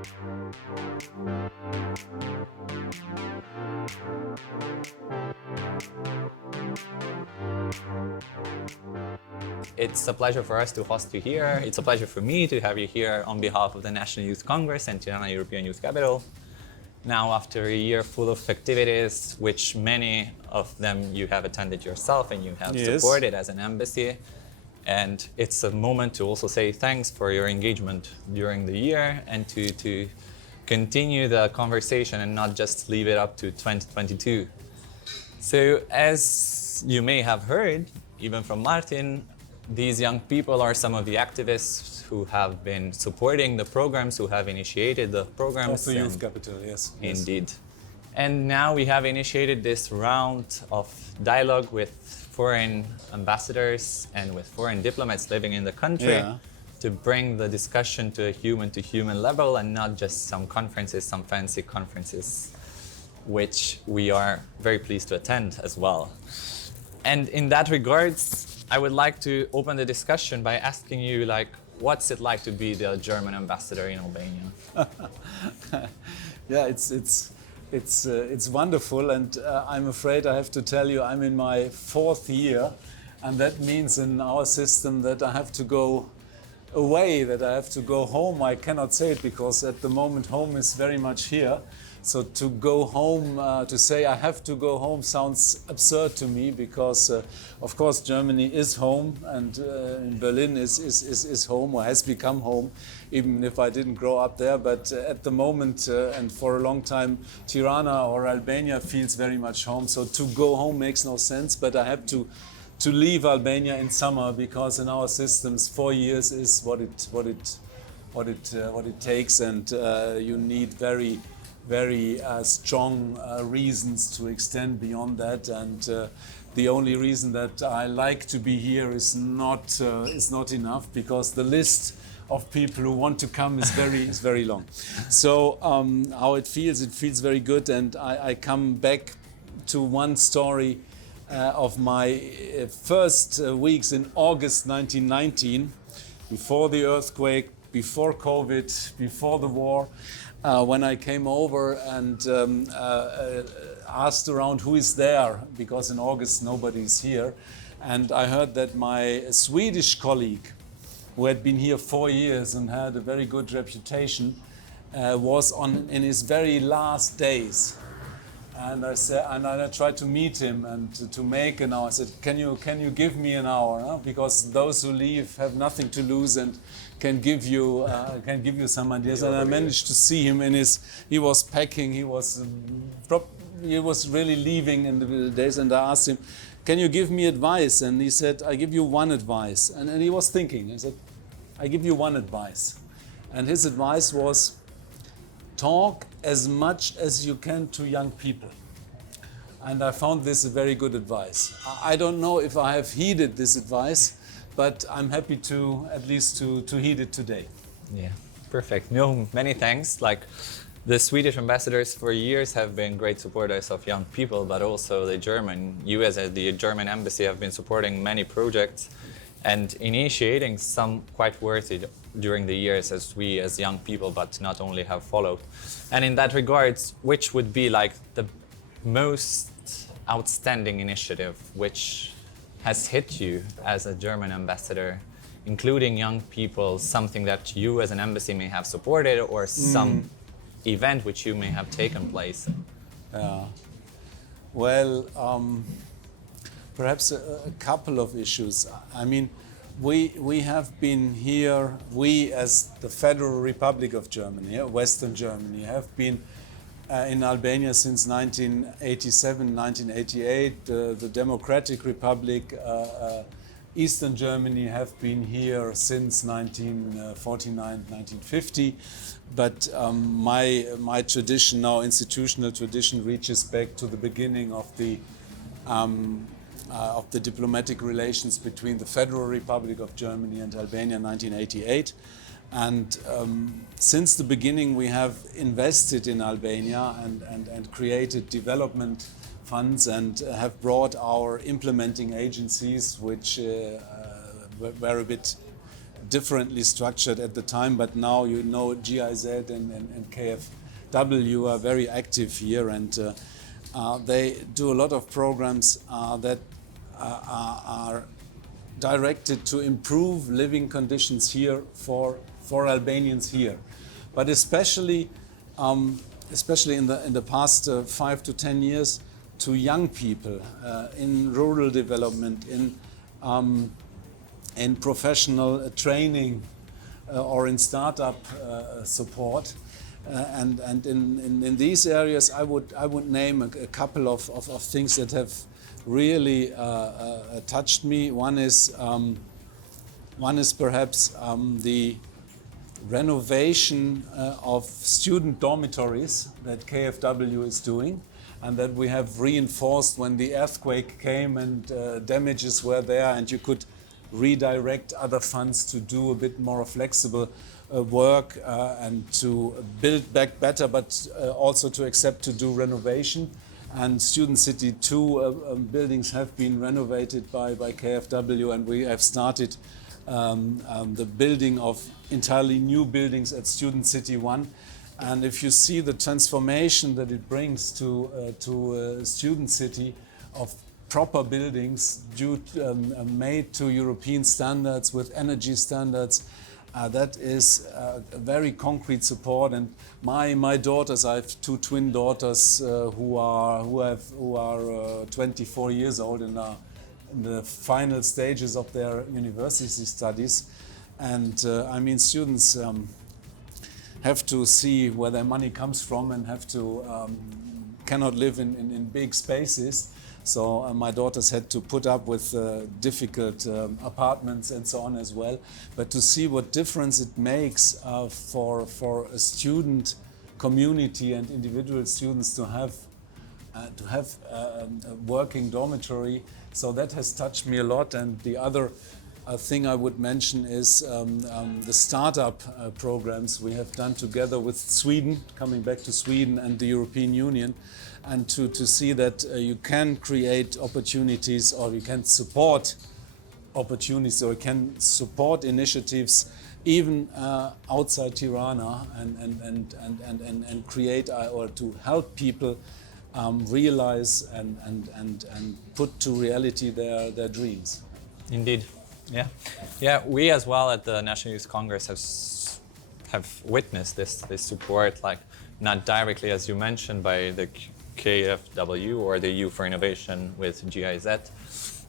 It's a pleasure for us to host you here. It's a pleasure for me to have you here on behalf of the National Youth Congress and Tirana European Youth Capital. Now, after a year full of activities, which many of them you have attended yourself and you have supported as an embassy, and it's a moment to also say thanks for your engagement during the year and to continue the conversation and not just leave it up to 2022. So, as you may have heard, even from Martin, these young people are some of the activists who have been supporting the programs, who have initiated the programs. Also Youth Capital, yes. Indeed. And now we have initiated this round of dialogue with foreign ambassadors and with foreign diplomats living in the country to bring the discussion to a human-to-human level and not just some conferences, some fancy conferences, which we are very pleased to attend as well. And in that regards, I would like to open the discussion by asking you, what's it like to be the German ambassador in Albania? Yeah, it's wonderful, and I'm afraid I have to tell you I'm in my 4th year, and that means in our system that I have to go away, that I have to go home. I cannot say it because at the moment home is very much here. So to go home, to say I have to go home sounds absurd to me because, of course, Germany is home, and Berlin is home or has become home, even if I didn't grow up there. But at the moment and for a long time, Tirana or Albania feels very much home. So to go home makes no sense, but I have to leave Albania in summer because in our systems 4 years is what it takes, and you need very strong reasons to extend beyond that, and the only reason that I like to be here is not enough because the list of people who want to come is very long. So how it feels very good, and I come back to one story of my first weeks in August 1919, before the earthquake, before COVID, before the war. When I came over and asked around who is there, because in August nobody's here, and I heard that my Swedish colleague, who had been here 4 years and had a very good reputation, was in his very last days. And I tried to meet him and to make an hour. I said, can you give me an hour? Huh? Because those who leave have nothing to lose and can give you some ideas. And I managed to see him he was packing. He was really leaving in the days. And I asked him, can you give me advice? And he said, I give you one advice. And he was thinking. He said, I give you one advice. And his advice was, talk as much as you can to young people. And I found this a very good advice. I don't know if I have heeded this advice, but I'm happy to at least to heed it today. Yeah, perfect. No, many thanks. The Swedish ambassadors for years have been great supporters of young people, but also the German embassy have been supporting many projects and initiating some quite worthy during the years as we as young people, but not only have followed. And in that regards, which would be the most outstanding initiative which has hit you as a German ambassador, including young people, something that you as an embassy may have supported or some event which you may have taken place? Well, perhaps a couple of issues. I mean, we have been here, we as the Federal Republic of Germany, Western Germany, have been in Albania since 1987, 1988. The Democratic Republic, Eastern Germany have been here since 1949, 1950. But my tradition now, institutional tradition, reaches back to the beginning of the diplomatic relations between the Federal Republic of Germany and Albania in 1988. And since the beginning we have invested in Albania and created development funds and have brought our implementing agencies, which were a differently structured at the time, but now you know GIZ and KFW are very active here, and they do a lot of programs that are directed to improve living conditions here for Albanians here, but especially in the past 5 to 10 years, to young people in rural development, in professional training or in startup support, and in these areas I would name a couple of things that have really touched me. One is perhaps the renovation of student dormitories that KFW is doing, and that we have reinforced when the earthquake came and damages were there, and you could redirect other funds to do a bit more flexible work and to build back better, but also to accept to do renovation. And Student City 2 buildings have been renovated by KFW, and we have started the building of entirely new buildings at Student City 1. And if you see the transformation that it brings to Student City of proper buildings made to European standards with energy standards, that is a very concrete support. And my daughters, I have 2 twin daughters who are 24 years old and are in the final stages of their university studies, and I mean, students have to see where their money comes from and have to cannot live in big spaces. So my daughters had to put up with difficult apartments and so on as well. But to see what difference it makes for a student community and individual students to have a working dormitory, so that has touched me a lot. And the other thing I would mention is the startup programs we have done together with Sweden, coming back to Sweden and the European Union, and to see that you can create opportunities, or you can support opportunities, or you can support initiatives even outside Tirana, and create or to help people realize and put to reality their dreams. Indeed, yeah. We as well at the National Youth Congress have witnessed this support, like not directly as you mentioned by the KFW or the Youth for Innovation with GIZ,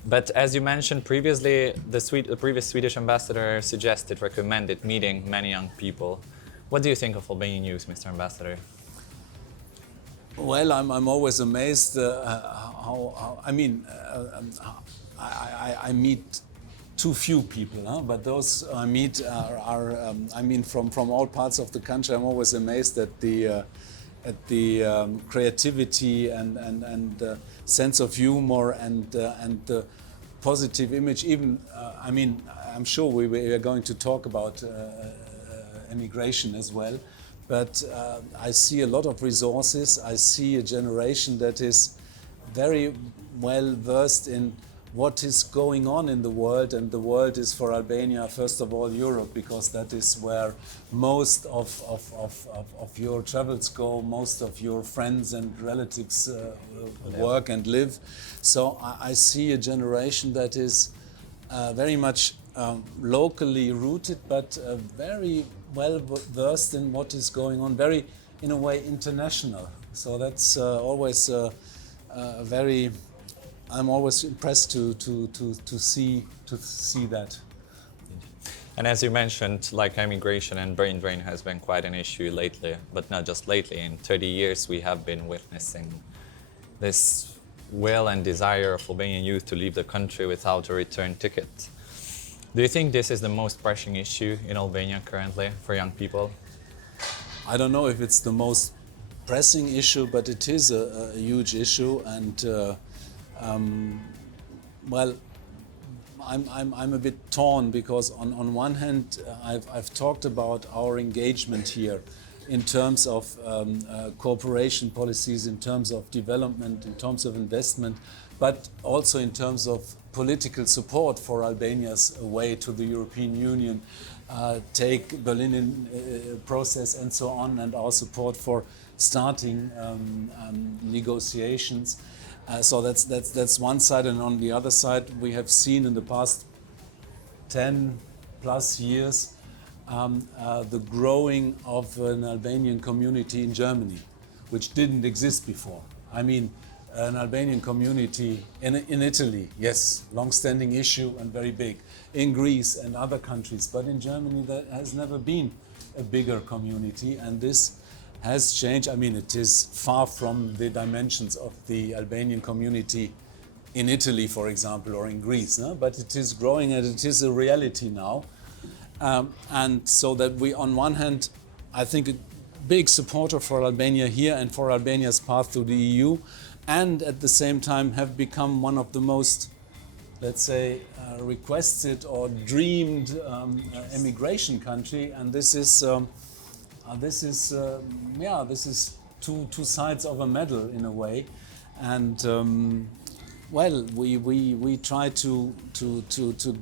but as you mentioned previously, the previous Swedish ambassador recommended meeting many young people. What do you think of Albanian youth, Mr. Ambassador? Well, I'm always amazed how I mean, I meet too few people, but those I meet are I mean, from all parts of the country. I'm always amazed at the creativity and sense of humor and the positive image. Even I mean, I'm sure we are going to talk about immigration as well. But I see a lot of resources. I see a generation that is very well versed in what is going on in the world, and the world is for Albania, first of all, Europe, because that is where most of your travels go, most of your friends and relatives work and live. So I see a generation that is very much locally rooted, but very well versed in what is going on, very, in a way, international. So that's always very. I'm always impressed to see that. And as you mentioned, like immigration and brain drain has been quite an issue lately, but not just lately. In 30 years, we have been witnessing this will and desire of Albanian youth to leave the country without a return ticket. Do you think this is the most pressing issue in Albania currently for young people? I don't know if it's the most pressing issue, but it is a huge issue. And well, I'm a bit torn, because on one hand I've talked about our engagement here in terms of cooperation policies, in terms of development, in terms of investment, but also in terms of political support for Albania's way to the European Union, take Berlin process and so on, and our support for starting negotiations. So that's one side, and on the other side, we have seen in the past 10 plus years the growing of an Albanian community in Germany, which didn't exist before. I mean, an Albanian community in Italy, yes, long-standing issue and very big. In Greece and other countries, but in Germany there has never been a bigger community, and this has changed. I mean, it is far from the dimensions of the Albanian community in Italy, for example, or in Greece, no? But it is growing and it is a reality now. And so that we, on one hand, I think a big supporter for Albania here and for Albania's path to the EU, and at the same time have become one of the most, let's say, requested or dreamed immigration country, and this is two sides of a medal in a way, and well, we try to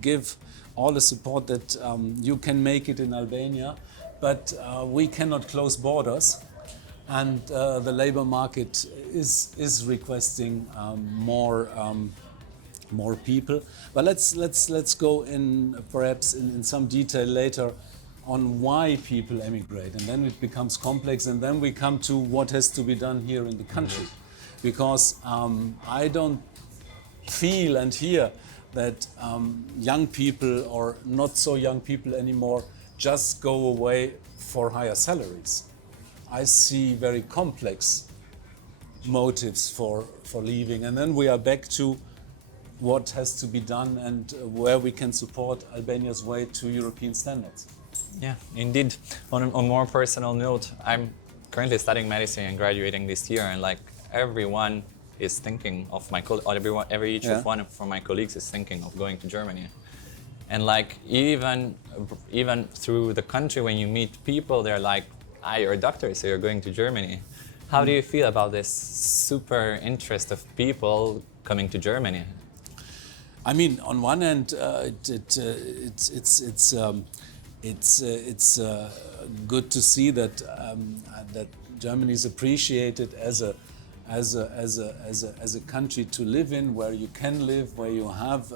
give all the support that you can make it in Albania, but we cannot close borders, and the labor market is requesting more people. But let's go in perhaps in some detail later on why people emigrate, and then it becomes complex, and then we come to what has to be done here in the country, because I don't feel and hear that young people or not so young people anymore just go away for higher salaries. I see very complex motives for leaving, and then we are back to what has to be done and where we can support Albania's way to European standards. Yeah, indeed. On a more personal note, I'm currently studying medicine and graduating this year, and like everyone is thinking of each of one of my colleagues is thinking of going to Germany. And like even through the country, when you meet people, they're like, you're a doctor, so you're going to Germany. How do you feel about this super interest of people coming to Germany? I mean, on one hand, it's good to see that that Germany is appreciated as a country to live in, where you can live, where you have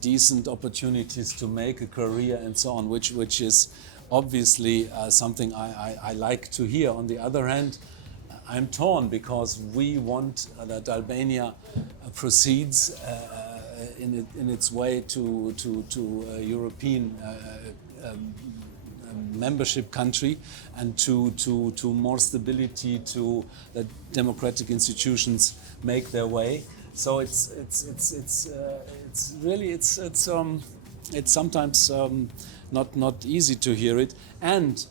decent opportunities to make a career and so on, which is obviously something I like to hear. On the other hand, I'm torn, because we want that Albania proceeds in its way to European membership country, and to more stability, to that democratic institutions make their way. So it's sometimes not easy to hear it, and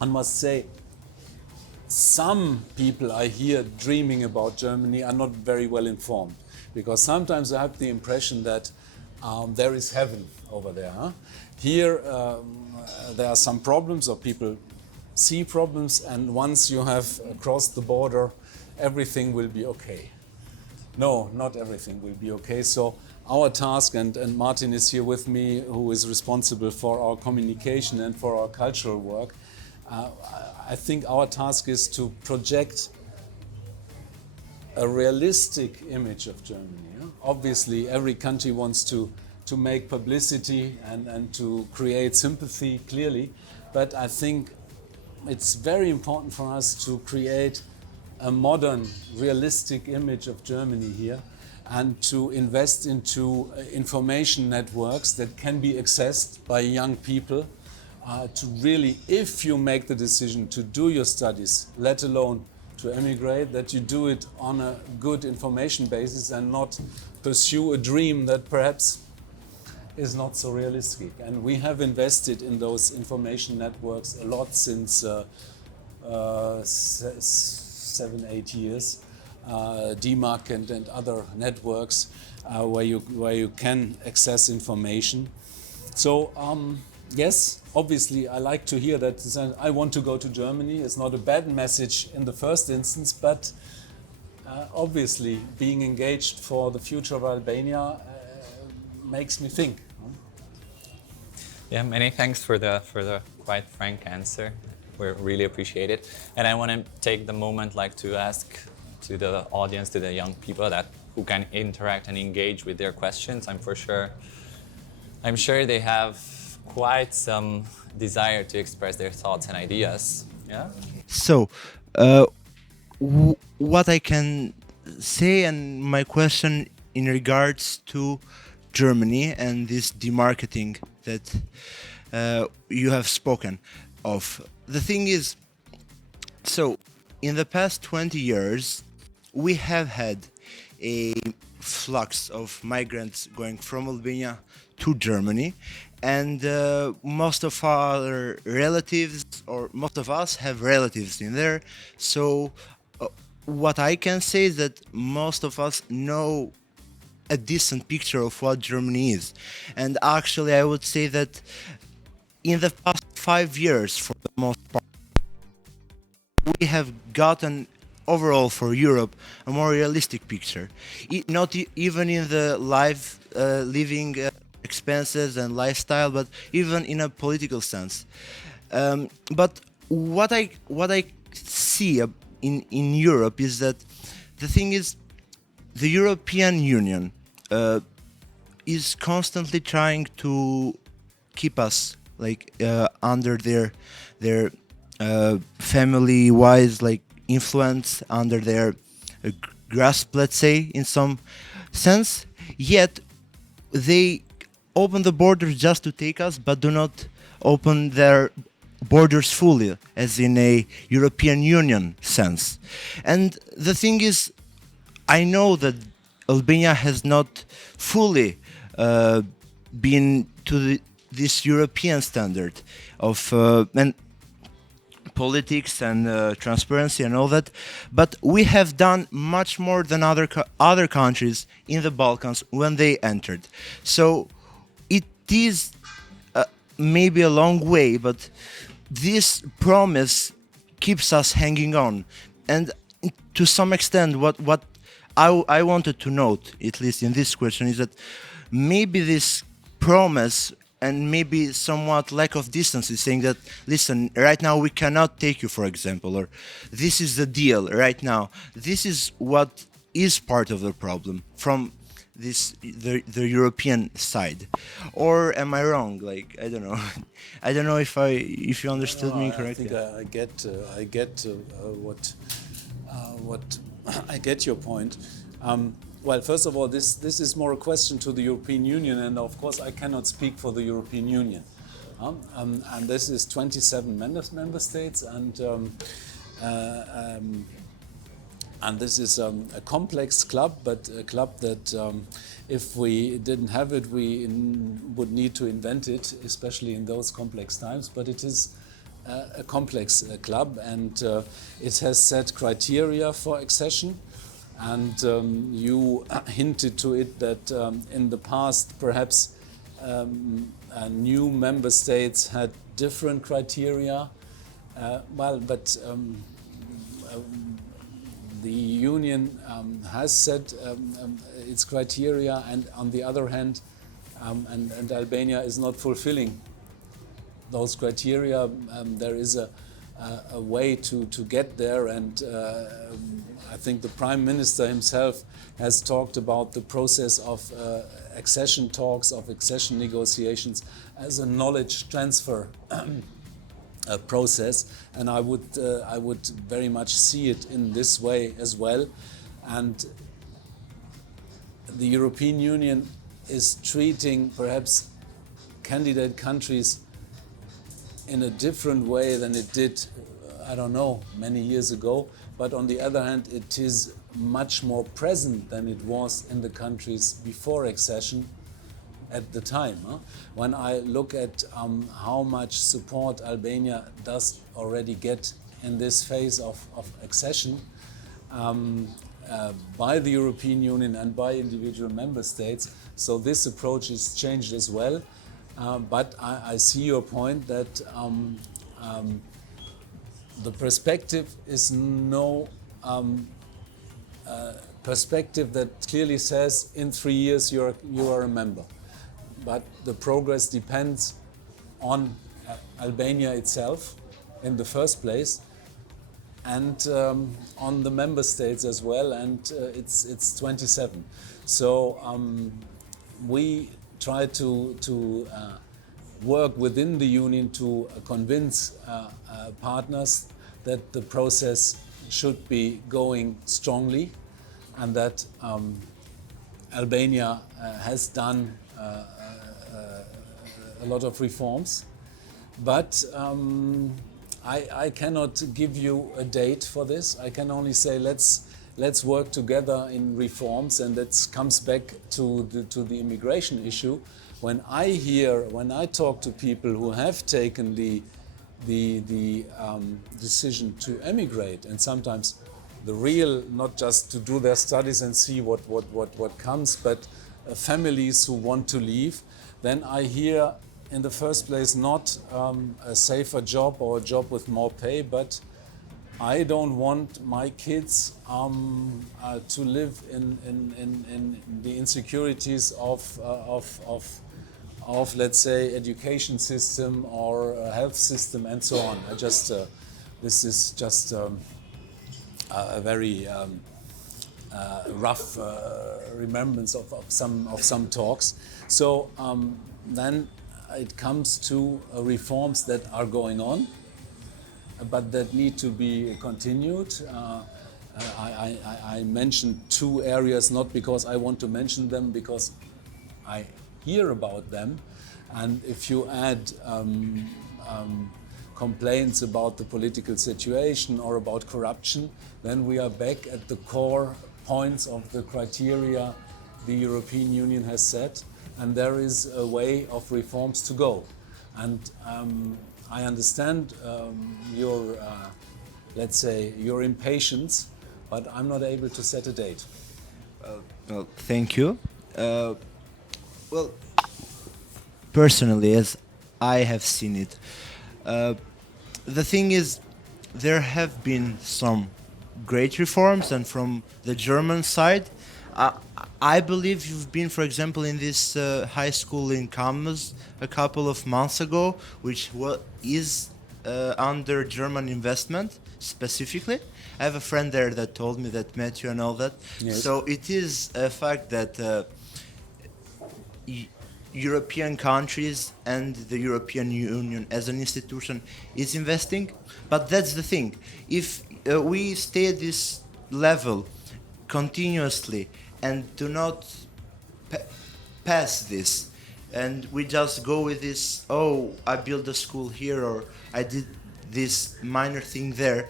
I must say, some people I hear dreaming about Germany are not very well informed, because sometimes I have the impression that there is heaven over there. Huh? Here there are some problems, or people see problems, and once you have crossed the border, everything will be okay. No, not everything will be okay. So our task, and Martin is here with me, who is responsible for our communication and for our cultural work, I think our task is to project a realistic image of Germany. Yeah? Obviously, every country wants to make publicity and to create sympathy, clearly, but I think it's very important for us to create a modern, realistic image of Germany here, and to invest into information networks that can be accessed by young people, to really, if you make the decision to do your studies, let alone to emigrate, that you do it on a good information basis and not pursue a dream that perhaps is not so realistic. And we have invested in those information networks a lot since 7-8 years. DMAC and other networks where you can access information. So yes, obviously I like to hear that I want to go to Germany. It's not a bad message in the first instance, but obviously being engaged for the future of Albania makes me think. Yeah, many thanks for the quite frank answer. We really appreciate it. And I want to take the moment to ask to the audience, to the young people who can interact and engage with their questions. I'm sure they have quite some desire to express their thoughts and ideas. Yeah. So, what I can say, and my question in regards to Germany and this demarketing that you have spoken of. The thing is, so in the past 20 years, we have had a flux of migrants going from Albania to Germany, and most of our relatives, or most of us, have relatives in there. So what I can say is that most of us know a decent picture of what Germany is. And actually, I would say that in the past 5 years, for the most part, we have gotten overall for Europe a more realistic picture. Not even in the living expenses and lifestyle, but even in a political sense. But what I see in Europe is that the thing is, the European Union is constantly trying to keep us under their family-wise influence, under their grasp, let's say, in some sense. Yet they open the borders just to take us, but do not open their borders fully, as in a European Union sense. And the thing is, I know that Albania has not fully been to this European standard of and politics and transparency and all that, but we have done much more than other countries in the Balkans when they entered. So it is maybe a long way, but this promise keeps us hanging on. And to some extent, what I wanted to note, at least in this question, is that maybe this promise and maybe somewhat lack of distance is saying that, listen, right now we cannot take you, for example, or this is the deal right now. This is what is part of the problem from the European side. Or am I wrong? I don't know. I don't know if you understood me correctly. I think I get I get your point. Well, first of all, this is more a question to the European Union, and of course I cannot speak for the European Union. And this is 27 member states, and this is a complex club, but a club that if we didn't have it, we would need to invent it, especially in those complex times. But it is a complex club, and it has set criteria for accession. And you hinted to it that in the past, perhaps new member states had different criteria. The Union has set its criteria, and on the other hand, and Albania is not fulfilling those criteria. There is a way to get there, and I think the Prime Minister himself has talked about the process of accession talks, of accession negotiations, as a knowledge transfer process, and I would very much see it in this way as well. And the European Union is treating perhaps candidate countries in a different way than it did, I don't know, many years ago. But on the other hand, it is much more present than it was in the countries before accession at the time. When I look at how much support Albania does already get in this phase of accession by the European Union and by individual member states, so this approach is changed as well. But I see your point that the perspective is no perspective that clearly says in 3 years you are a member. But the progress depends on Albania itself in the first place, and on the member states as well, and it's 27. So we try to work within the union to convince partners that the process should be going strongly, and that Albania has done a lot of reforms. But I cannot give you a date for this. I can only say let's work together in reforms, and that comes back to the immigration issue. When I talk to people who have taken the decision to emigrate, and sometimes the real, not just to do their studies and see what comes, but families who want to leave, then I hear in the first place not a safer job or a job with more pay, but I don't want my kids to live in the insecurities of let's say education system or health system and so on. This is just a very rough remembrance of some talks. So then it comes to reforms that are going on, but that need to be continued. I mentioned 2 areas, not because I want to mention them, because I hear about them. And if you add complaints about the political situation or about corruption, then we are back at the core points of the criteria the European Union has set, and there is a way of reforms to go. And I understand your, let's say, your impatience, but I'm not able to set a date. Well, thank you. Well, personally, as I have seen it, the thing is, there have been some great reforms, and from the German side, I believe you've been, for example, in this high school in Kamaz a couple of months ago, which is under German investment specifically. I have a friend there that told me that, met you and all that. Yes. So it is a fact that European countries and the European Union as an institution is investing. But that's the thing. If we stay at this level continuously and do not pass this, and we just go with this, oh, I built a school here, or I did this minor thing there,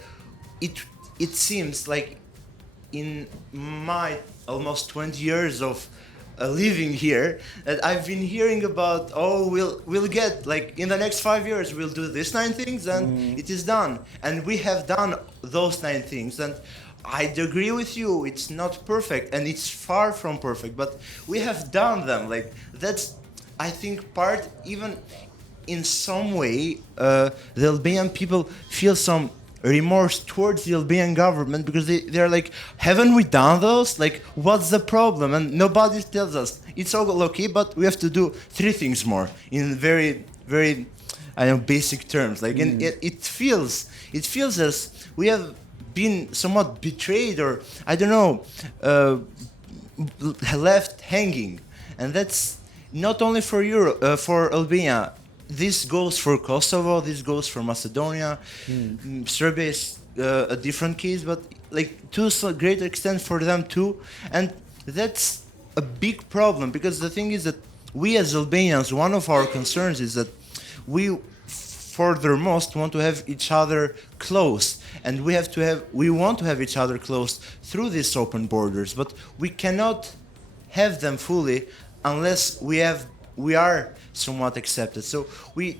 it seems like in my almost 20 years of living here, that I've been hearing about, oh, we'll get, like, in the next 5 years we'll do these 9 things and it is done. And we have done those 9 things, and I'd agree with you, it's not perfect, and it's far from perfect, but we have done them. Like, that's, I think, part, even in some way, the Albanian people feel some remorse towards the Albanian government, because they're like, haven't we done those? Like, what's the problem? And nobody tells us. It's all okay, but we have to do 3 things more in very, very, I know, basic terms. Like, and it feels as we have been somewhat betrayed, or I don't know, left hanging, and that's not only for for Albania. This goes for Kosovo. This goes for Macedonia. Serbia is a different case, but like to a great extent for them too, and that's a big problem, because the thing is that we as Albanians, one of our concerns is that we furthermost want to have each other close, and we want to have each other close through these open borders, but we cannot have them fully unless we are somewhat accepted. So we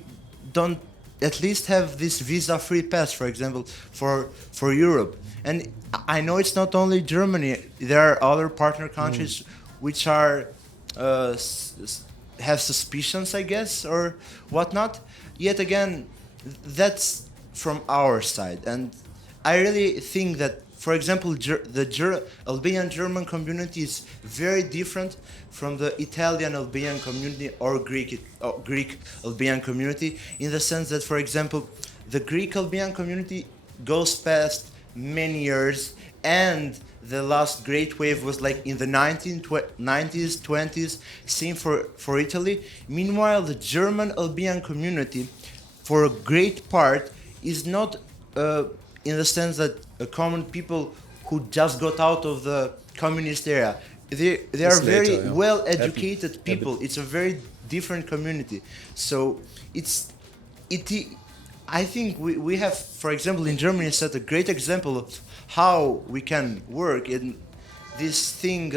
don't at least have this visa-free pass, for example, for Europe. And I know it's not only Germany. There are other partner countries which are have suspicions, I guess, or whatnot. Yet again, that's from our side, and I really think that for example, Albanian German community is very different from the Italian Albanian community or Greek Albanian community, in the sense that, for example, the Greek Albanian community goes past many years, and the last great wave was like in the 1990s, 20s, same for Italy. Meanwhile, the German Albanian community, for a great part, is not in the sense that common people who just got out of the communist era. They are very well educated people. It's a very different community. So I think we have, for example, in Germany, set a great example of how we can work in this thing.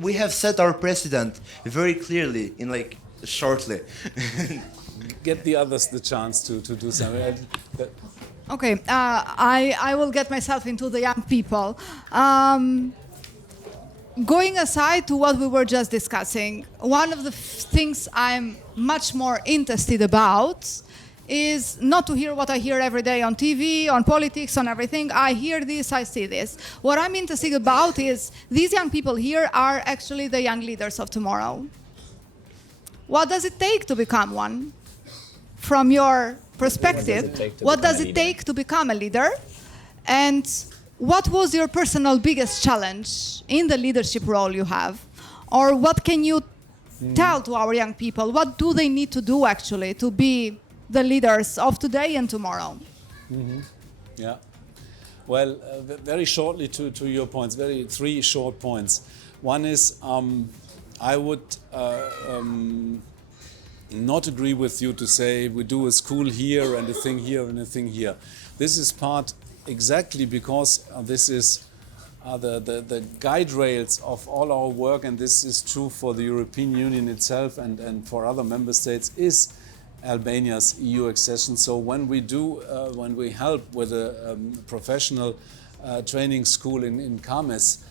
We have set our precedent very clearly in like shortly. Get the others the chance to do something. Okay, I will get myself into the young people. Going aside to what we were just discussing, one of the things I'm much more interested about is not to hear what I hear every day on TV, on politics, on everything. I hear this, I see this. What I'm interested about is these young people here are actually the young leaders of tomorrow. What does it take to become one? From your perspective, what does it take to become a leader? And what was your personal biggest challenge in the leadership role you have? Or what can you tell to our young people? What do they need to do actually to be the leaders of today and tomorrow? Yeah. Well, very shortly to your points, three short points. One is I would not agree with you to say we do a school here and a thing here and a thing here. This is part exactly because this is the guide rails of all our work, and this is true for the European Union itself and for other member states, is Albania's EU accession. So when we help with a professional training school in Kames,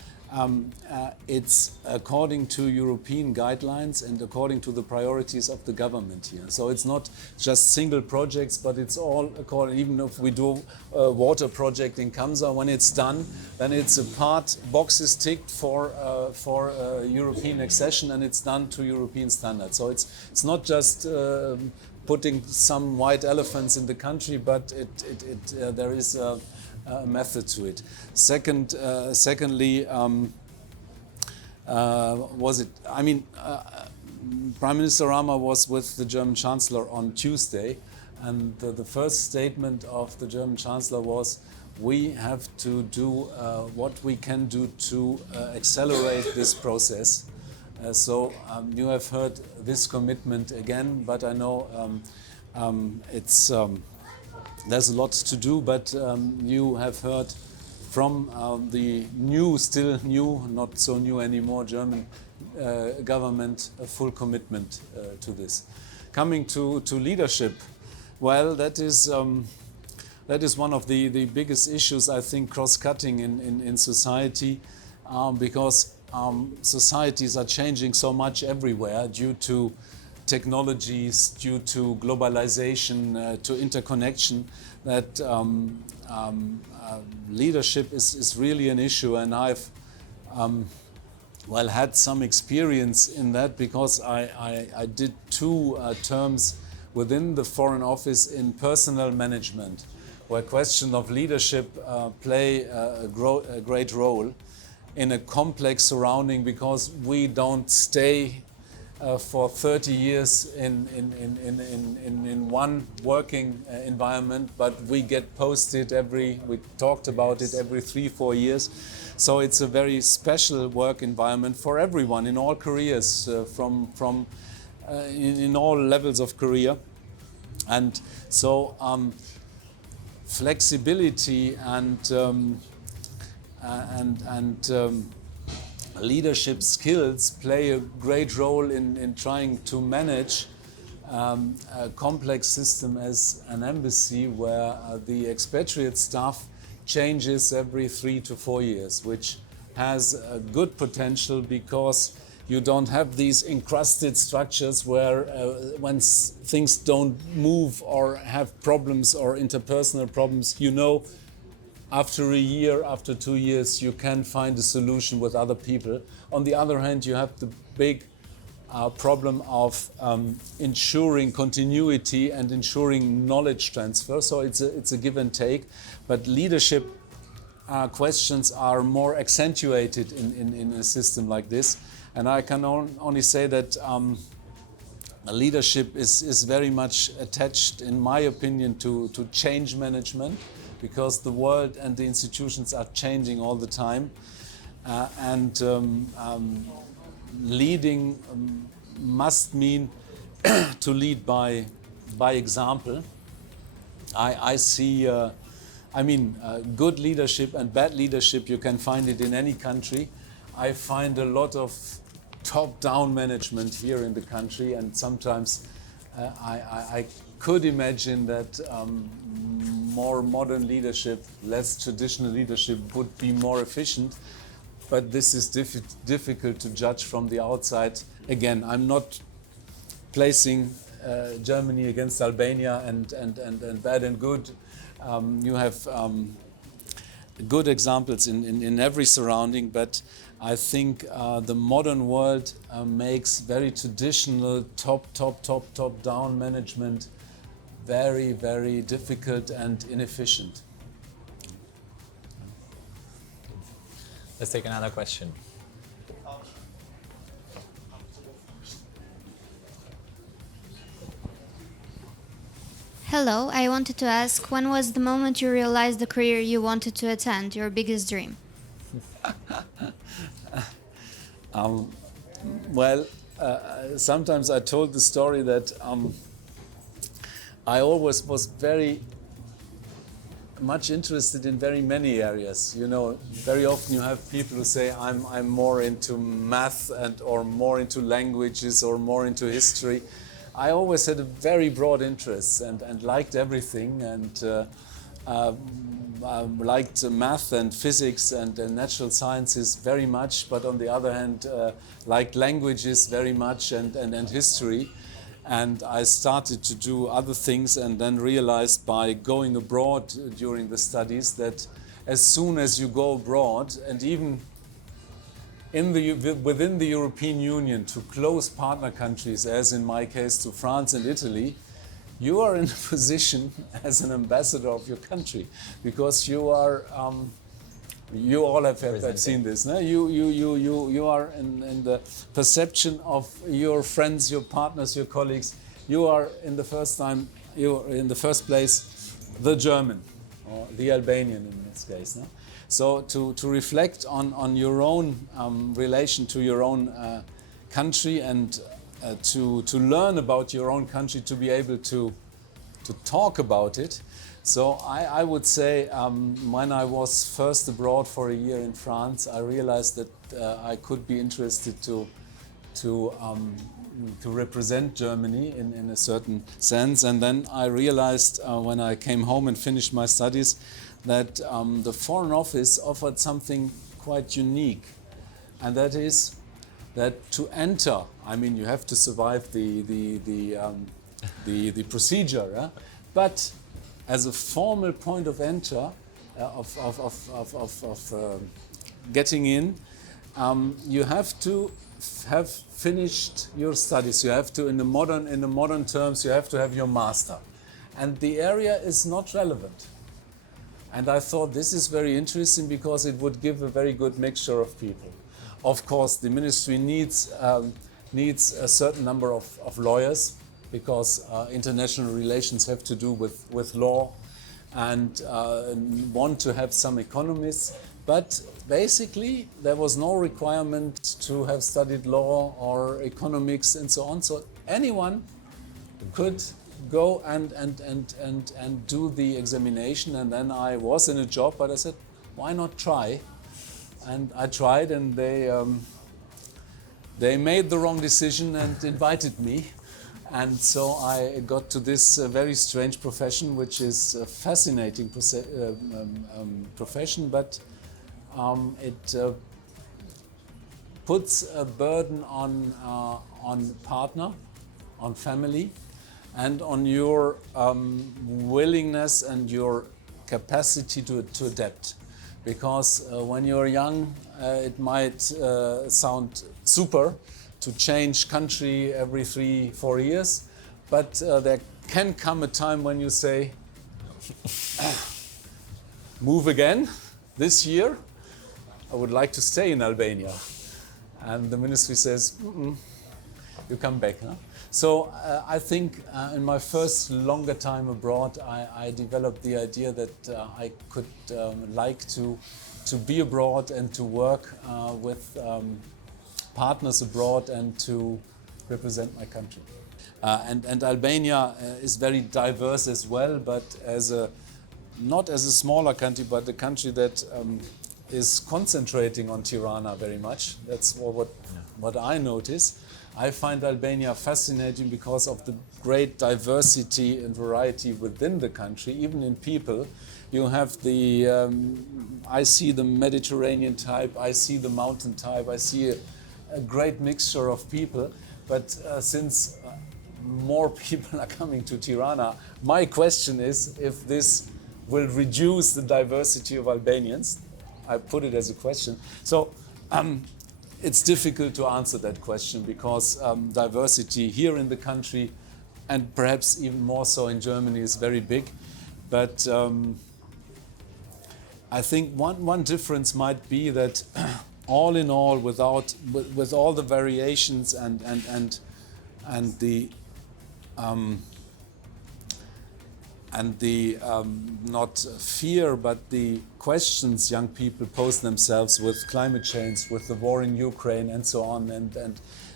it's according to European guidelines and according to the priorities of the government here. So it's not just single projects, but it's all according. Even if we do a water project in Kamsa, when it's done, then it's a part box is ticked for European accession, and it's done to European standards. So it's not just putting some white elephants in the country, but there is a method to it. Secondly, Prime Minister Rama was with the German Chancellor on Tuesday, and the first statement of the German Chancellor was, we have to do what we can do to accelerate this process. So you have heard this commitment again, but I know there's a lot to do, but you have heard from the still new, not so new anymore, German government a full commitment to this. Coming to leadership, well, that is one of the biggest issues, I think, cross-cutting in society, because societies are changing so much everywhere due to technologies, due to globalization, to interconnection, that leadership is really an issue. And I've had some experience in that, because I did two terms within the Foreign Office in personnel management, where question of leadership play a great role in a complex surrounding, because we don't stay for 30 years in one working environment, but we get posted we talked about it every 3-4 years. So it's a very special work environment for everyone in all careers, in all levels of career. And so flexibility and leadership skills play a great role in trying to manage a complex system as an embassy, where the expatriate staff changes every 3 to 4 years, which has a good potential, because you don't have these encrusted structures where when things don't move or have problems or interpersonal problems, after a year, after 2 years, you can find a solution with other people. On the other hand, you have the big problem of ensuring continuity and ensuring knowledge transfer. So it's a give and take. But leadership questions are more accentuated in a system like this. And I can only say that leadership is very much attached, in my opinion, to change management, because the world and the institutions are changing all the time. Leading must mean to lead by example. I see, good leadership and bad leadership, you can find it in any country. I find a lot of top-down management here in the country, and sometimes I could imagine that more modern leadership, less traditional leadership would be more efficient. But this is difficult to judge from the outside. Again, I'm not placing Germany against Albania and bad and good. You have good examples in every surrounding, but I think the modern world makes very traditional top-down management very, very difficult and inefficient. Let's take another question. Hello, I wanted to ask, when was the moment you realized the career you wanted to attend, your biggest dream? Sometimes I told the story that I always was very much interested in very many areas. You know, very often you have people who say I'm more into math or more into languages or more into history. I always had a very broad interest and liked everything, and liked math and physics and natural sciences very much, but on the other hand liked languages very much and history. And I started to do other things, and then realized by going abroad during the studies that as soon as you go abroad, and even within the European Union, to close partner countries, as in my case to France and Italy, you are in a position as an ambassador of your country, because you are you all have seen this, no? You are in the perception of your friends, your partners, your colleagues. You are in the first place the German or the Albanian in this case, no? So to reflect on your own relation to your own country, and to learn about your own country, to be able to talk about it. So I would say when I was first abroad for a year in France, I realized that I could be interested to represent Germany in a certain sense. And then I realized when I came home and finished my studies that the Foreign Office offered something quite unique, and that is that to enter, I mean, you have to survive the procedure, but as a formal point of enter getting in, you have to have finished your studies. You have to, in the modern terms, you have to have your master, and the area is not relevant. And I thought this is very interesting, because it would give a very good mixture of people. Of course, the ministry needs a certain number of lawyers, because international relations have to do with law, and want to have some economists. But basically, there was no requirement to have studied law or economics and so on. So anyone could go and do the examination. And then I was in a job, but I said, why not try? And I tried, and they made the wrong decision and invited me. And so I got to this very strange profession, which is a fascinating profession, but it puts a burden on partner, on family, and on your willingness and your capacity to adapt. Because when you're young, it might sound super to change country every 3-4 years, but there can come a time when you say, move again this year. I would like to stay in Albania. And the ministry says, you come back. Huh? So I think in my first longer time abroad, I developed the idea that I could like to be abroad and to work with partners abroad and to represent my country. And Albania is very diverse as well, but not as a smaller country, but a country that is concentrating on Tirana very much. That's what I notice. I find Albania fascinating because of the great diversity and variety within the country, even in people. You have I see the Mediterranean type, I see the mountain type, I see a great mixture of people. But since more people are coming to Tirana, my question is if this will reduce the diversity of Albanians. I put it as a question. So it's difficult to answer that question because diversity here in the country and perhaps even more so in Germany is very big. But I think one difference might be that all in all, with all the variations and the not fear, but the questions young people pose themselves with climate change, with the war in Ukraine, and so on,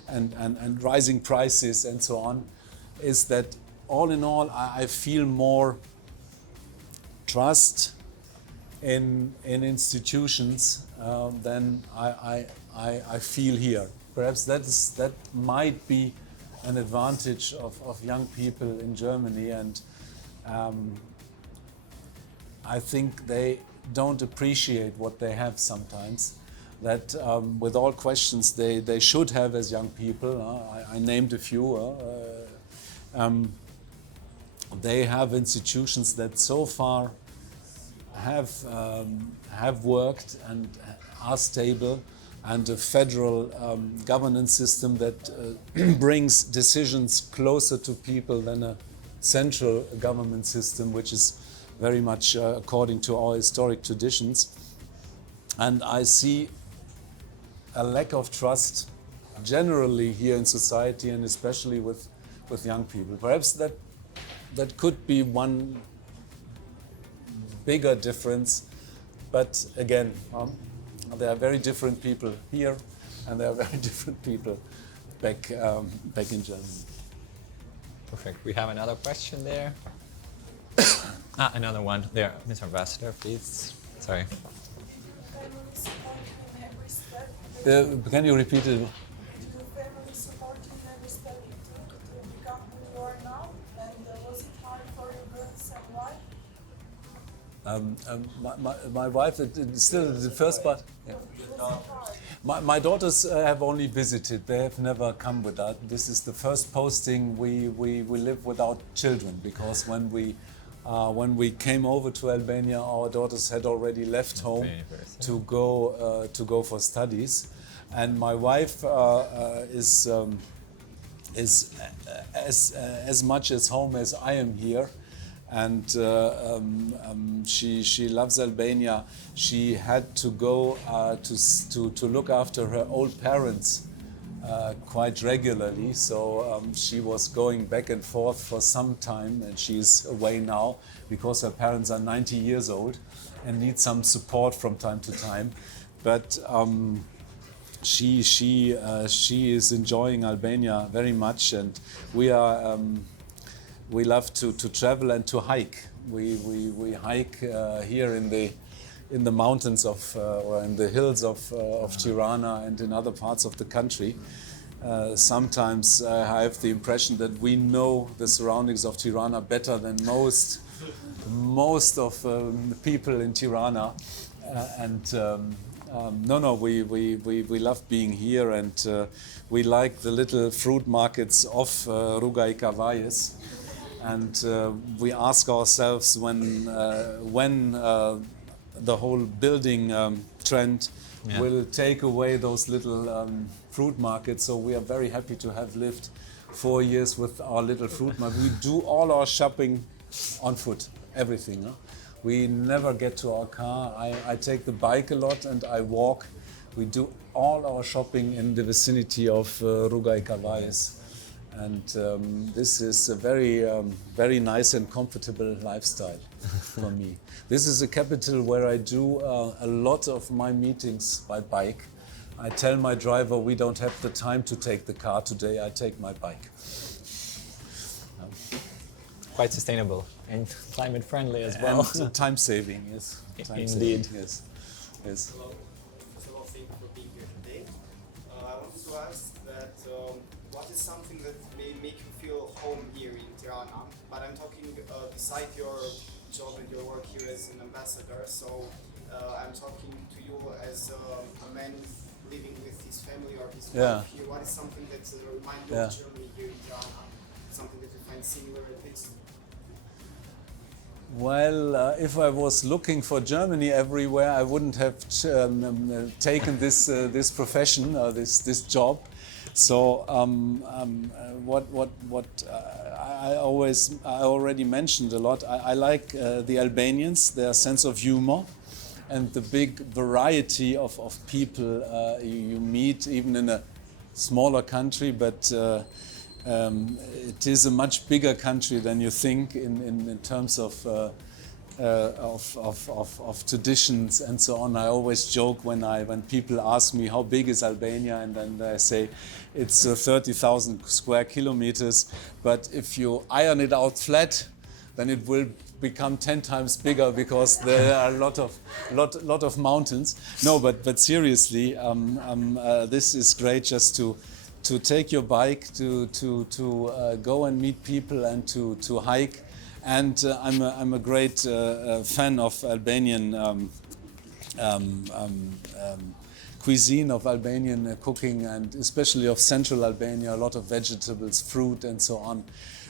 and rising prices, and so on, is that all in all, I feel more trust in institutions than I feel here. Perhaps that might be an advantage of young people in Germany, and I think they don't appreciate what they have sometimes. That with all questions they should have as young people, I named a few, they have institutions that so far have worked and are stable, and a federal governance system that brings decisions closer to people than a central government system, which is very much according to our historic traditions. And I see a lack of trust generally here in society, and especially with young people. Perhaps that could be one bigger difference, but again, there are very different people here, and there are very different people back in Germany. Perfect. We have another question there. Another one there. Mr. Ambassador, please. Sorry. Can you repeat it? Did your family support you in every step you took to become who you are now? And was it hard for your girls and why? My wife, still the first part. Yeah. My daughters have only visited. They have never come with us. This is the first posting we live without children, because when we came over to Albania, our daughters had already left home to go for studies, and my wife is as much as home as I am here. And she loves Albania. She had to go to look after her old parents quite regularly, so she was going back and forth for some time, and she's away now because her parents are 90 years old and need some support from time to time. But she is enjoying Albania very much, and we love to travel and to hike. We hike here in the mountains or in the hills of Tirana and in other parts of the country. Sometimes I have the impression that we know the surroundings of Tirana better than most of the people in Tirana. We love being here, and we like the little fruit markets of Rugaj Kavajës. And we ask ourselves when the whole building trend will take away those little fruit markets. So we are very happy to have lived 4 years with our little fruit market. We do all our shopping on foot, everything. Huh? We never get to our car. I take the bike a lot and I walk. We do all our shopping in the vicinity of Rugaj Kavais. And this is a very nice and comfortable lifestyle for me. This is a capital where I do a lot of my meetings by bike. I tell my driver we don't have the time to take the car today, I take my bike. Quite sustainable and climate friendly as well. And time saving, yes. Time Indeed. Saving, yes. Yes. Hello. First of all, thank you for being here today. I wanted to ask that what is something that may make you feel home here in Tirana? But I'm talking beside your job and your work here as an ambassador. So I'm talking to you as a man living with his family or his wife here. What is something that reminds you of Germany here in Tirana? Something that you find similar at least? Well, if I was looking for Germany everywhere, I wouldn't have taken this profession or this job. So I already mentioned a lot. I like the Albanians, their sense of humor, and the big variety of people you meet, even in a smaller country, but. It is a much bigger country than you think in terms of traditions and so on. I always joke when people ask me how big is Albania, and then I say it's 30,000 square kilometers. But if you iron it out flat, then it will become 10 times bigger because there are a lot of mountains. No, but seriously, this is great just to take your bike, to go and meet people and to hike. And I'm a great fan of Albanian cuisine, of Albanian cooking, and especially of central Albania, a lot of vegetables, fruit and so on.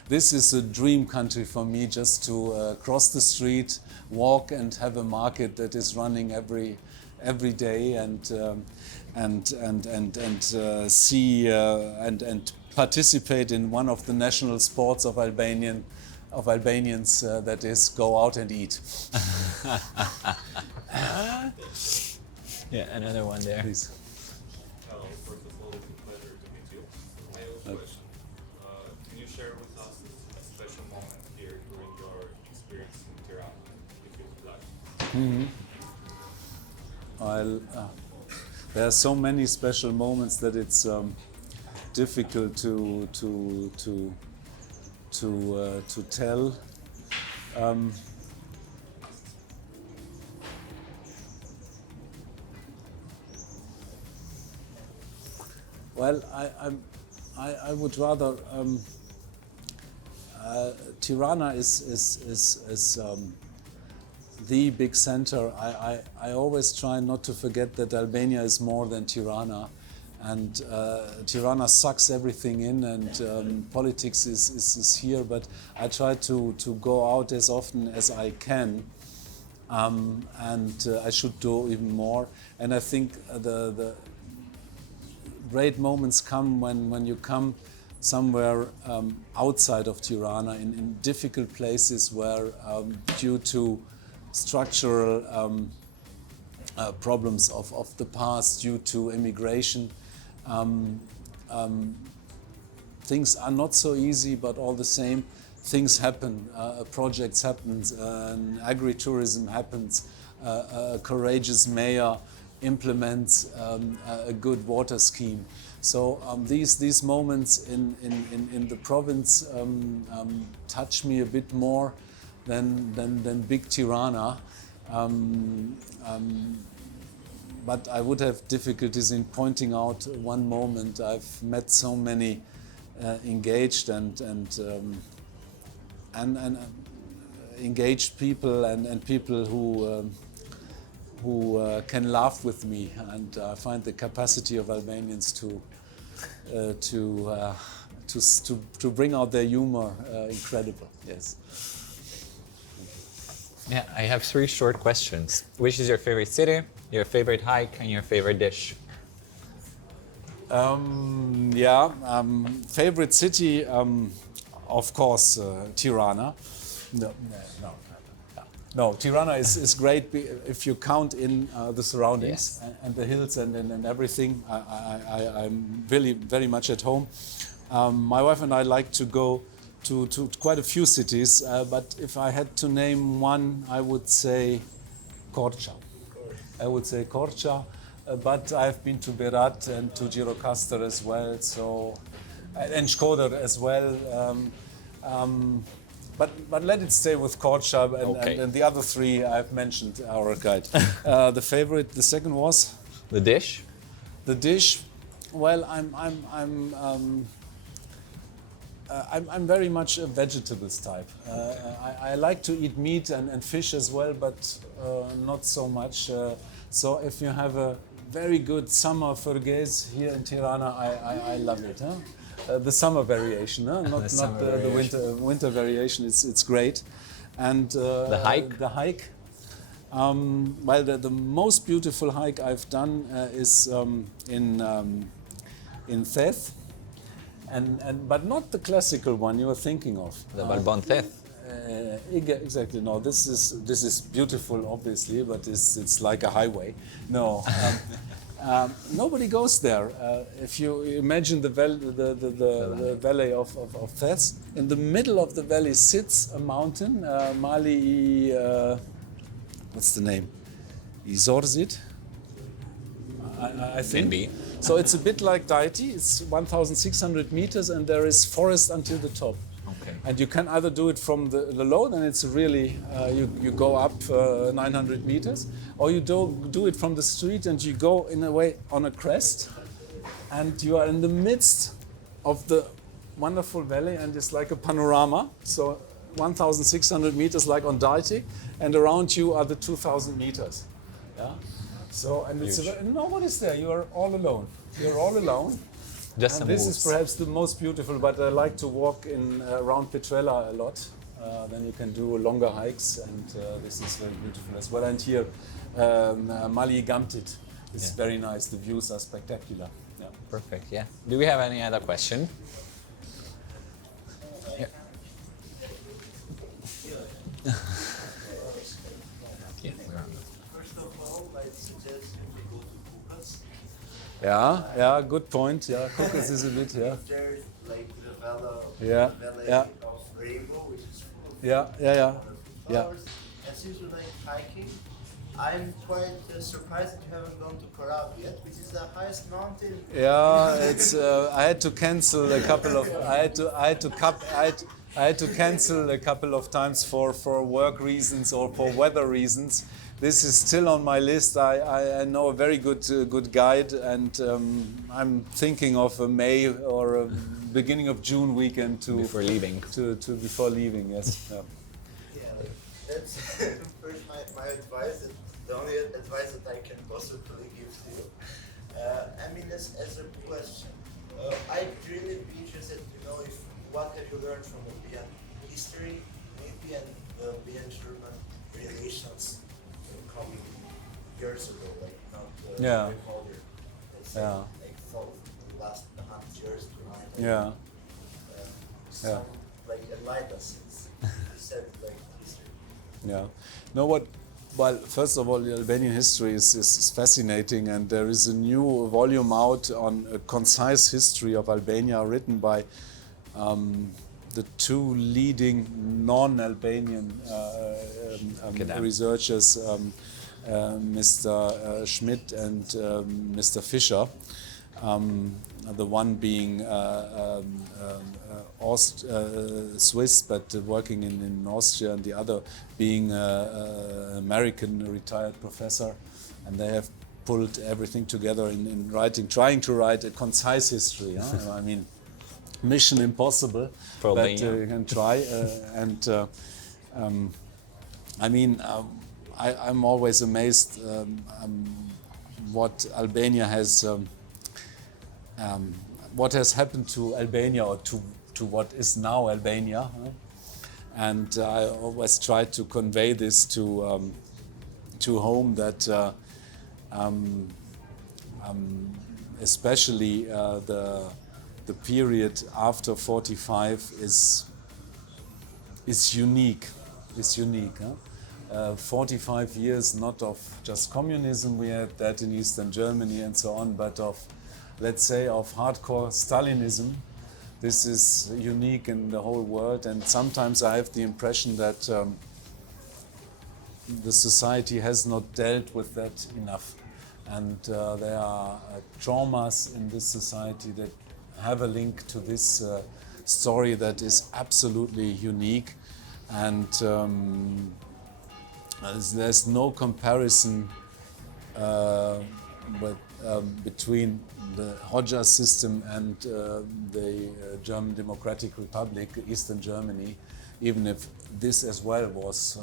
This is a dream country for me, just to cross the street, walk and have a market that is running every day, and see and participate in one of the national sports of Albanians, that is go out and eat. Yeah, another one there. Please. Hello, first of all, it's a pleasure to meet you. I have a question. Can you share with us a special moment here during your experience in Tirana, if you would like? There are so many special moments that it's difficult to tell. Well, I would rather Tirana is the big center. I always try not to forget that Albania is more than Tirana, and Tirana sucks everything in, and politics is here, but I try to go out as often as I can, and I should do even more. And I think the great moments come when you come somewhere outside of Tirana, in difficult places where due to structural problems of the past, due to immigration, things are not so easy, but all the same things happen, projects happen, agritourism happens, a courageous mayor implements a good water scheme. So these moments in the province touch me a bit more than big Tirana. But I would have difficulties in pointing out one moment. I've met so many engaged and engaged people and people who can laugh with me, and I find the capacity of Albanians to bring out their humor, incredible. Yes. Yeah, I have 3 short questions. Which is your favorite city, your favorite hike, and your favorite dish? Favorite city, of course, Tirana. No, Tirana is great if you count in the surroundings and the hills and everything. I'm really very much at home. My wife and I like to go to quite a few cities, but if I had to name one, I would say Korça. But I've been to Berat and to Gjirokastër as well, and Shkodër as well. But let it stay with Korça, and the other 3 I've mentioned our guide. The second was The dish? the dish. Well, I'm very much a vegetables type. I like to eat meat and fish as well, but not so much. So if you have a very good summer furgues here in Tirana, I love it. The summer variation, not the winter variation. It's great. And the hike. Well, the most beautiful hike I've done is in Theth, but not the classical one you are thinking of. The Balbon Theth. Exactly. No, this is beautiful, obviously, but it's like a highway. No. Nobody goes there. If you imagine the valley of Theth, in the middle of the valley sits a mountain, Mali, what's the name? Izorzit? I think. Maybe. So it's a bit like Daiti. It's 1,600 meters, and there is forest until the top. Okay. And you can either do it from the low, and it's really you go up 900 meters, or you do it from the street, and you go in a way on a crest, and you are in the midst of the wonderful valley, and it's like a panorama. So 1,600 meters, like on Daiti, and around you are the 2,000 meters. Yeah. So and it's nobody's there. You are all alone. You're all alone. Just and this is perhaps the most beautiful, but I like to walk in around Petrella a lot. Then you can do longer hikes, and this is very beautiful as well. And here, Mali Gamtit is very nice. The views are spectacular. Yeah. Perfect. Yeah. Do we have any other question? Yeah. First of all, I suggest you to go to Kukas. Yeah, good point. Yeah, Kukas is a bit, There's like the valley Yeah. of Rainbow, which is full of Yeah. flowers. And since you like hiking, I'm quite surprised that you haven't gone to Korab yet, which is the highest mountain. Yeah, it's. I had to cancel a couple of. I had to cancel a couple of times for work reasons or for weather reasons. This is still on my list. I know a very good guide, and I'm thinking of a May or a beginning of June weekend Before leaving. Before leaving. Yes. Yeah. That's first my advice. The only advice that I can possibly give to you. I mean, as a question, I'd really be interested to know what have you learned from Albanian history, maybe, and the Albanian-German relations coming years ago, like not older, let's say, like for the last 100 years to 100 some like enlighten us since you said like history. Yeah. No, what? Well, first of all, the Albanian history is fascinating, and there is a new volume out on a concise history of Albania written by the 2 leading non-Albanian researchers, Mr. Schmidt and Mr. Fischer. The one being Swiss, but working in Austria, and the other being American retired professor. And they have pulled everything together in writing, trying to write a concise history. I mean, mission impossible, but you can try. I mean, I'm always amazed what Albania has what has happened to Albania, or to what is now Albania. And I always try to convey this to home, that especially the period after 45 is unique. It's unique. 45 years not of just communism, we had that in Eastern Germany and so on, but of, let's say, of hardcore Stalinism. This is unique in the whole world, and sometimes I have the impression that the society has not dealt with that enough. And there are traumas in this society that have a link to this story that is absolutely unique. And there's no comparison between the Hoxha system and the German Democratic Republic, Eastern Germany, even if this as well was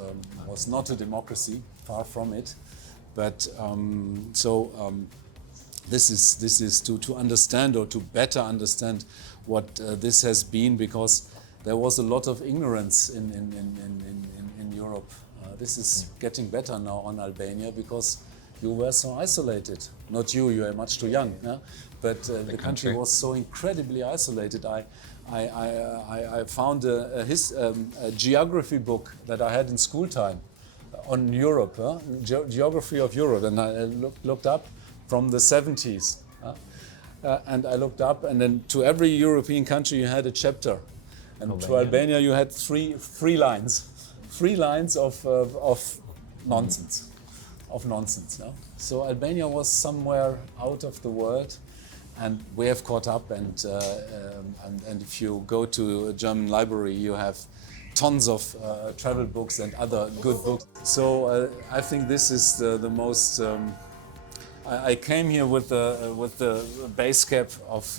not a democracy, far from it. But this is to understand, or to better understand what this has been, because there was a lot of ignorance in Europe. This is getting better now on Albania, because you were so isolated. Not you are much too young, yeah? But the country was so incredibly isolated. I found a geography book that I had in school time on Europe, geography of Europe, and I looked up from the 70s. And I looked up, and then to every European country you had a chapter. And to Albania you had three lines of nonsense. Yeah? So Albania was somewhere out of the world, and we have caught up. And if you go to a German library, you have tons of travel books and other good books. So I think this is the most. I came here with the base cap of.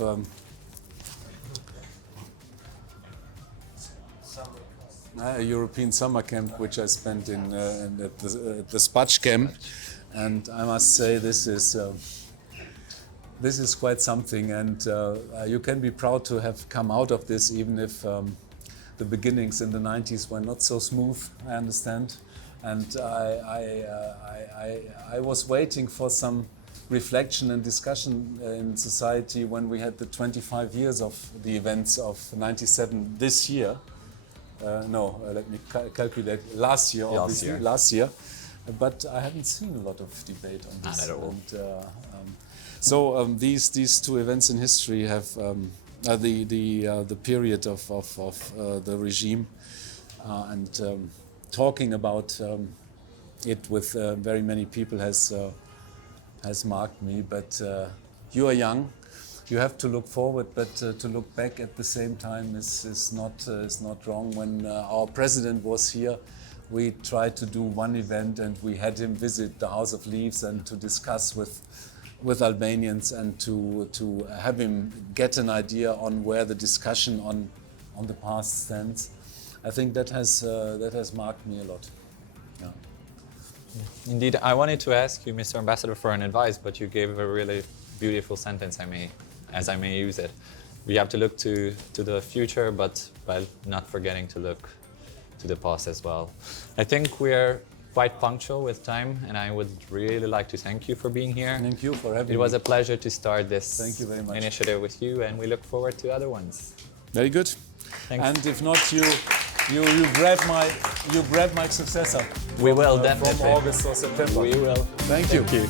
A European summer camp, which I spent at the Spatch camp, and I must say this is quite something, and you can be proud to have come out of this, even if the beginnings in the 90s were not so smooth, I understand, and I was waiting for some reflection and discussion in society when we had the 25 years of the events of 97 this year. Let me calculate. Last year, obviously. Last year. But I haven't seen a lot of debate on this. Not at all. And, these two events in history have the period of the regime, and talking about it with very many people has marked me. But you are young. You have to look forward, but to look back at the same time is not wrong. When our president was here, we tried to do one event, and we had him visit the House of Leaves and to discuss with Albanians, and to have him get an idea on where the discussion on the past stands. I think that has marked me a lot. Yeah. Indeed, I wanted to ask you, Mr. Ambassador, for an advice, but you gave a really beautiful sentence, as I may use it. We have to look to the future, but while not forgetting to look to the past as well. I think we're quite punctual with time, and I would really like to thank you for being here. Thank you for having me. It was a pleasure to start this Thank you very much. initiative with you, and we look forward to other ones. Very good. Thanks. And if not, you grab my successor. We will definitely. From August or September. We will. Thank you. Thank you.